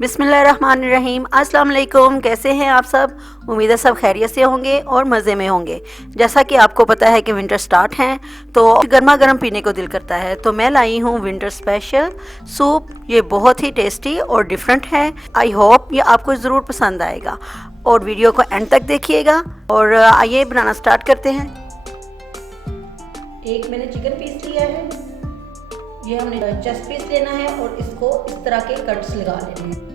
बिस्मिल्लाहिर्रहमानिर्रहीम। अस्सलाम वालेकुम। कैसे हैं आप सब? उम्मीद है सब खैरियत से होंगे और मज़े में होंगे। जैसा कि आपको पता है कि विंटर स्टार्ट हैं तो गर्मा गर्म पीने को दिल करता है, तो मैं लाई हूँ विंटर स्पेशल सूप। ये बहुत ही टेस्टी और डिफरेंट है। आई होप ये आपको ज़रूर पसंद आएगा और वीडियो को एंड तक देखिएगा। और आइए बनाना स्टार्ट करते हैं। एक मैंने चिकन पीस लिया है, ये हमने चेस्ट पीस लेना है और इसको इस तरह के कट्स लगा लेने हैं।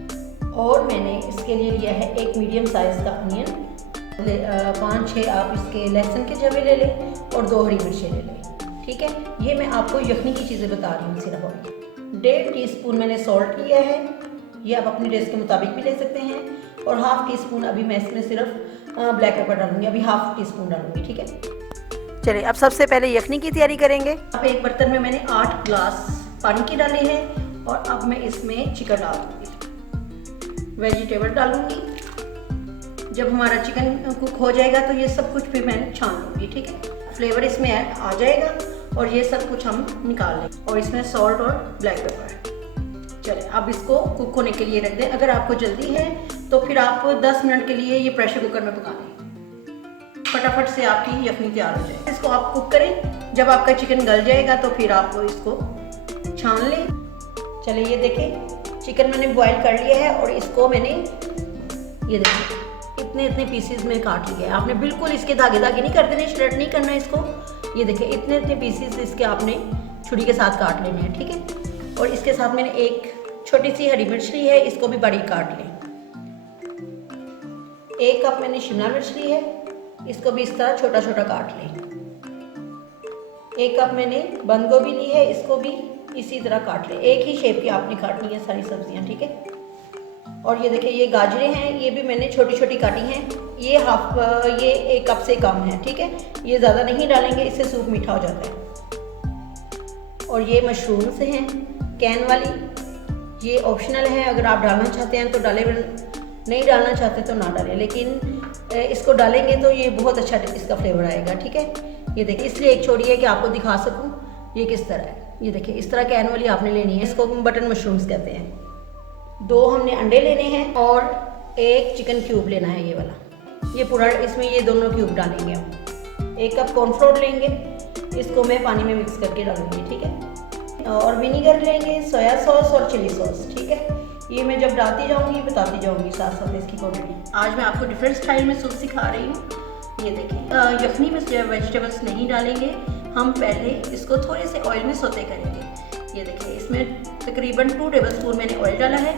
और मैंने इसके लिए लिया है एक मीडियम साइज़ का अनियन, 5-6 आप इसके लहसुन के जवे ले लें और 2 हरी मिर्चें ले लें। ठीक है, ये मैं आपको यखनी की चीज़ें बता रही हूँ सिर्फ। अभी 1.5 टीस्पून मैंने सॉल्ट लिया है, ये आप अपने टेस्ट के मुताबिक भी ले सकते हैं। और 1/2 टीस्पून अभी मैं इसमें सिर्फ ब्लैक पेपर डालूंगी, अभी 1/2 टीस्पून डालूंगी। ठीक है, चलिए अब सबसे पहले यखनी की तैयारी करेंगे। अब एक बर्तन में मैंने 8 ग्लास पानी की डाले हैं और अब मैं इसमें चिकन डाल दूँगी, वेजिटेबल डालूँगी। जब हमारा चिकन कुक हो जाएगा तो ये सब कुछ फिर मैं छान लूँगी। ठीक है, फ्लेवर इसमें आ जाएगा और ये सब कुछ हम निकाल लेंगे। और इसमें सॉल्ट और ब्लैक पेपर। चलिए अब इसको कुक होने के लिए रख दें। अगर आपको जल्दी है तो फिर आप 10 मिनट के लिए ये प्रेशर कुकर में पका लें, फटाफट से आपकी यखनी तैयार हो जाए। इसको आप कुक करें, जब आपका चिकन गल जाएगा तो फिर आप इसको छान लें। चलिए ये देखें, चिकन मैंने बॉईल कर लिया है और इसको मैंने ये देखें इतने इतने पीसेस में काट लिया है। आपने बिल्कुल इसके धागे धागे नहीं कर देने, श्रेड नहीं करना है इसको। ये देखें इतने इतने पीसेस इसके आपने छुरी के साथ काट लेने हैं। ठीक है, और इसके साथ मैंने एक छोटी सी हरी मिर्च ली है, इसको भी बारीक काट लें। 1 कप मैंने शिमला मिर्च ली है, इसको भी इस तरह छोटा छोटा काट लें। 1 कप मैंने बंद गोभी ली है, इसको भी इसी तरह काट लें। एक ही शेप की आपने काटनी है सारी सब्जियां। ठीक है, और ये देखिए ये गाजरें हैं, ये भी मैंने छोटी छोटी काटी हैं। ये ये 1 कप से कम है। ठीक है, ये ज़्यादा नहीं डालेंगे, इससे सूप मीठा हो जाता है। और ये मशरूम्स हैं कैन वाली, ये ऑप्शनल है, अगर आप डालना चाहते हैं तो डालें, नहीं डालना चाहते तो ना डालें, लेकिन इसको डालेंगे तो ये बहुत अच्छा इसका फ्लेवर आएगा। ठीक है, ये देखिए इसलिए एक छोड़ी है कि आपको दिखा सकूं ये किस तरह है। ये देखिए इस तरह कैन वाली आपने लेनी है, इसको बटन मशरूम्स कहते हैं। 2 हमने अंडे लेने हैं और 1 चिकन क्यूब लेना है, ये वाला, ये पूरा इसमें ये दोनों क्यूब डालेंगे हम। 1 कप कॉर्नफ्लोर लेंगे, इसको मैं पानी में मिक्स करके डालूंगी। ठीक है, और विनीगर लेंगे, सोया सॉस और चिली सॉस। ठीक है, ये मैं जब डालती जाऊंगी बताती जाऊंगी साथ साथ इसकी क्वांटिटी। आज मैं आपको डिफरेंट स्टाइल में सूप सिखा रही हूँ। ये देखिए यखनी में वेजिटेबल्स नहीं डालेंगे हम, पहले इसको थोड़े से ऑयल में सोते करेंगे। ये देखिए इसमें तकरीबन 2 टेबलस्पून मैंने ऑयल डाला है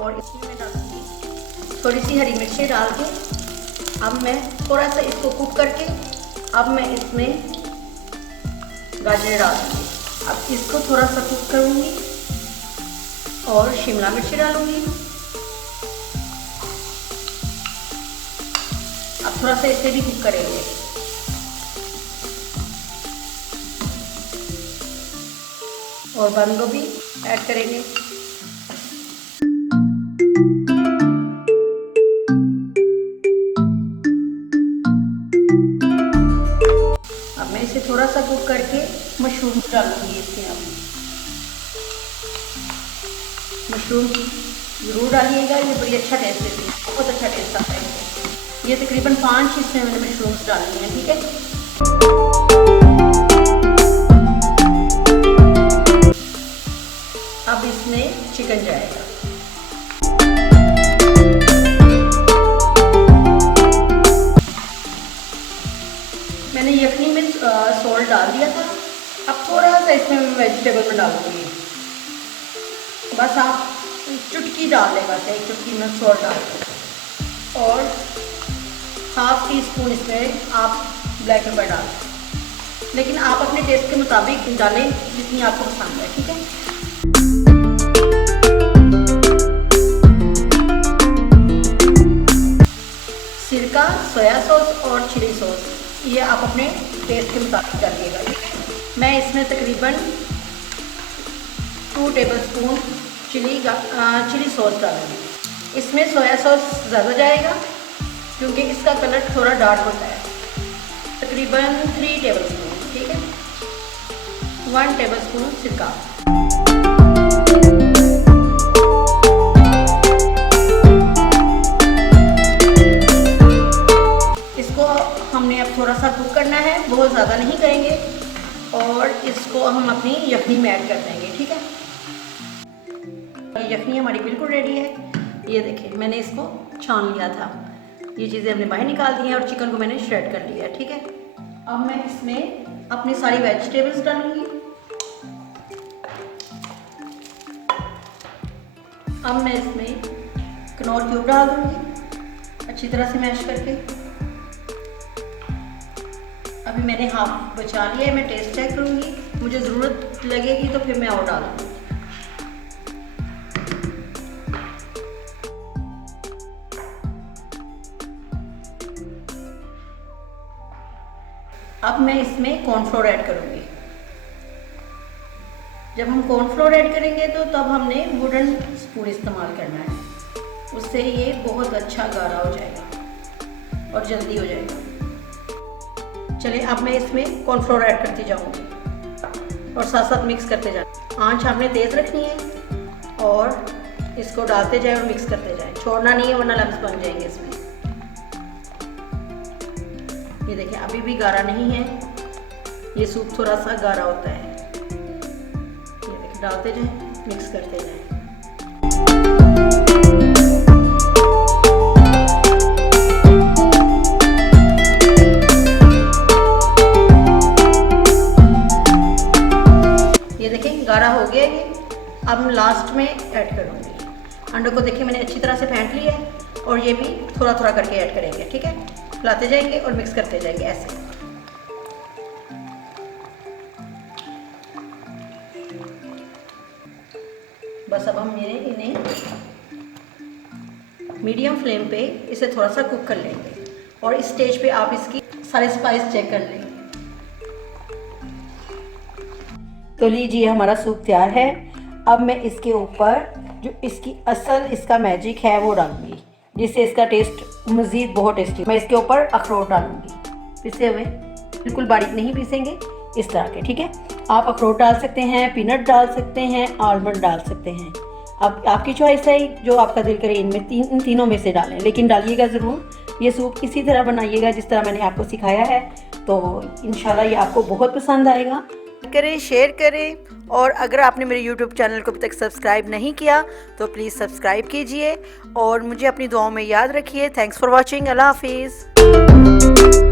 और इसमें मैं डालूंगी थोड़ी सी हरी मिर्चें डाल के। अब मैं थोड़ा सा इसको कुक करके अब मैं इसमें गाजर डाल दूँगी। अब इसको थोड़ा सा कुक करूँगी और शिमला मिर्च डालूंगी। अब थोड़ा सा इसे भी कुक करेंगे। और बंद गोभी ऐड करेंगे। अब मैं इसे थोड़ा सा कुक करके मशरूम डालूंगी इसके। अब मशरूम ज़रूर डालिएगा, ये बड़ी अच्छा टेस्ट देती है, बहुत अच्छा टेस्ट आता है। ये तकरीबन 5 इसमें मैंने मशरूम्स डालनी है। ठीक है, अब इसमें चिकन जाएगा। मैंने यखनी में सॉल्ट डाल दिया था, अब थोड़ा सा इसमें वेजिटेबल में डालूंगी। बस आप चुटकी डाल लें, बस 1 चुटकी में सॉल्ट डाल दें और 1/2 टीस्पून इसमें आप ब्लैक पेपर डाल दें, लेकिन आप अपने टेस्ट के मुताबिक डालें जितनी आपको पसंद है। ठीक है, सिरका, सोया सॉस और चिली सॉस ये आप अपने टेस्ट के मुताबिक डालिएगा। मैं इसमें तकरीबन 2 टेबलस्पून चिली सॉस डालूंगी। इसमें सोया सॉस ज़्यादा जाएगा क्योंकि इसका कलर थोड़ा डार्क होता है। तकरीबन 3 टेबलस्पून। ठीक है, 1 टेबलस्पून सिरका। ये यखनी हमारी बिल्कुल रेडी है। ये देखिए मैंने इसको छान लिया था, ये चीज़ें हमने बाहर निकाल दी हैं और चिकन को मैंने श्रेड कर लिया है। ठीक है, अब मैं इसमें अपनी सारी वेजिटेबल्स डालूंगी। अब मैं इसमें कनौर क्यूब डाल दूंगी अच्छी तरह से मैश करके। अभी मैंने हाफ बचा लिया है, मैं टेस्ट चेक करूंगी, मुझे ज़रूरत लगेगी तो फिर मैं और डालूंगी। अब मैं इसमें कॉर्नफ्लोर ऐड करूंगी। जब हम कॉर्नफ्लोर ऐड करेंगे तो तब हमने वुडन स्पून इस्तेमाल करना है, उससे ये बहुत अच्छा गाढ़ा हो जाएगा और जल्दी हो जाएगा। चलिए अब मैं इसमें कॉर्नफ्लोर ऐड करती जाऊंगी और साथ साथ मिक्स करते जाए। आंच आपने तेज़ रखनी है और इसको डालते जाए और मिक्स करते जाए, छोड़ना नहीं है वरना लम्स बन जाएंगे इसमें। ये देखिए अभी भी गाढ़ा नहीं है, ये सूप थोड़ा सा गाढ़ा होता है। ये देखिए डालते जाएं, मिक्स करते जाएं। ये देखिए गाढ़ा हो गया ये। अब लास्ट में ऐड करूँगी अंडों को। देखिए मैंने अच्छी तरह से फेंट लिया है और ये भी थोड़ा थोड़ा करके ऐड करेंगे। ठीक है, लाते जाएंगे और मिक्स करते जाएंगे ऐसे। बस अब हम इन्हें मीडियम फ्लेम पे इसे थोड़ा सा कुक कर लेंगे और इस स्टेज पे आप इसकी सारे स्पाइस चेक कर लेंगे। तो लीजिए हमारा सूप तैयार है। अब मैं इसके ऊपर जो इसकी असल इसका मैजिक है वो डालूंगी, जिससे इसका टेस्ट मज़ीद बहुत टेस्टी। मैं इसके ऊपर अखरोट डालूंगी, पिसे हुए, बिल्कुल बारीक नहीं पीसेंगे, इस तरह के। ठीक है, आप अखरोट डाल सकते हैं, पीनट डाल सकते हैं, आलमंड डाल सकते हैं। अब आपकी चॉइस है, जो आपका दिल करे इनमें इन तीनों में से डालें, लेकिन डालिएगा ज़रूर। ये सूप इसी तरह बनाइएगा जिस तरह मैंने आपको सिखाया है, तो इंशाल्लाह ये आपको बहुत पसंद आएगा। करें, शेयर करें और अगर आपने मेरे YouTube चैनल को अभी तक सब्सक्राइब नहीं किया तो प्लीज़ सब्सक्राइब कीजिए और मुझे अपनी दुआओं में याद रखिए। Thanks for watching. अल्लाह हाफिज़।